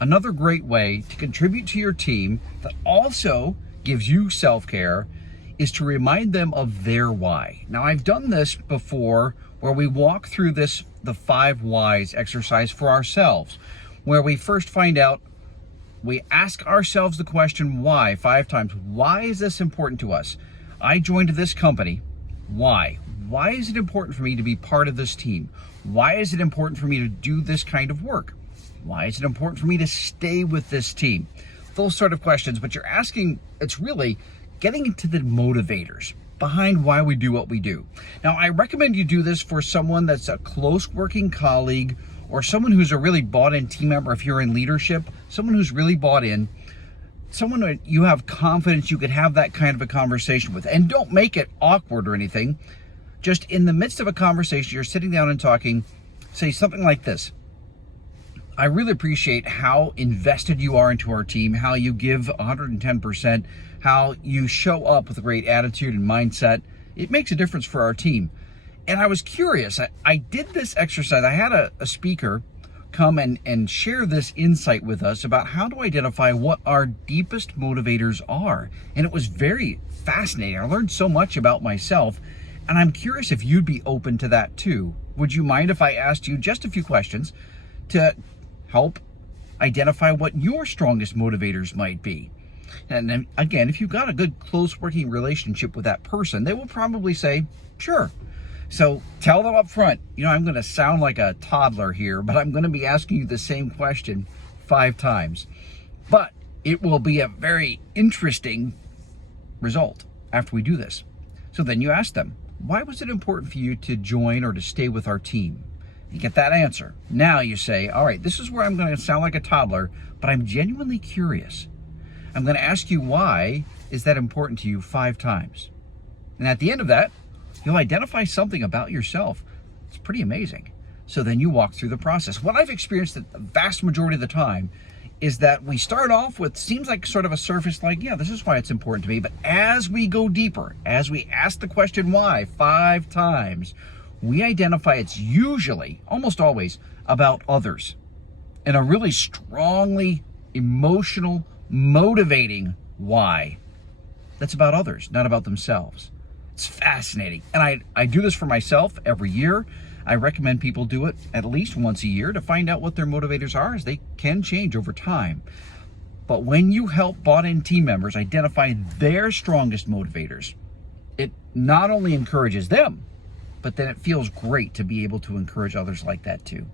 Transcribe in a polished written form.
Another great way to contribute to your team that also gives you self-care is to remind them of their why. Now, I've done this before where we walk through the 5 whys exercise for ourselves, where we first find out, we ask ourselves the question why 5 times. Why is this important to us? I joined this company. Why? Why is it important for me to be part of this team? Why is it important for me to do this kind of work? Why is it important for me to stay with this team? Those sort of questions, but you're asking, it's really getting into the motivators behind why we do what we do. Now, I recommend you do this for someone that's a close working colleague or someone who's a really bought in team member. If you're in leadership, someone who's really bought in, someone that you have confidence you could have that kind of a conversation with. And don't make it awkward or anything. Just in the midst of a conversation, you're sitting down and talking, say something like this. I really appreciate how invested you are into our team, how you give 110%, how you show up with a great attitude and mindset. It makes a difference for our team. And I was curious. I did this exercise. I had a speaker come and share this insight with us about how to identify what our deepest motivators are. And it was very fascinating. I learned so much about myself. And I'm curious if you'd be open to that too. Would you mind if I asked you just a few questions to help identify what your strongest motivators might be? And then again, if you've got a good close working relationship with that person, they will probably say, sure. So tell them up front, I'm going to sound like a toddler here, but I'm going to be asking you the same question 5 times. But it will be a very interesting result after we do this. So then you ask them, why was it important for you to join or to stay with our team? You get that answer. Now you say, all right, this is where I'm going to sound like a toddler, but I'm genuinely curious. I'm going to ask you, why is that important to you 5 times? And at the end of that, you'll identify something about yourself. It's pretty amazing. So then you walk through the process. What I've experienced the vast majority of the time is that we start off with, seems like sort of a surface, like, yeah, this is why it's important to me. But as we go deeper, as we ask the question why 5 times, we identify it's usually, almost always, about others. And a really strongly emotional, motivating why. That's about others, not about themselves. It's fascinating. And I do this for myself every year. I recommend people do it at least once a year to find out what their motivators are, as they can change over time. But when you help bought-in team members identify their strongest motivators, it not only encourages them, but then it feels great to be able to encourage others like that too.